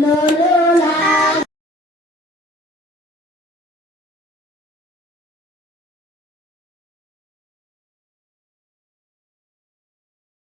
no, no.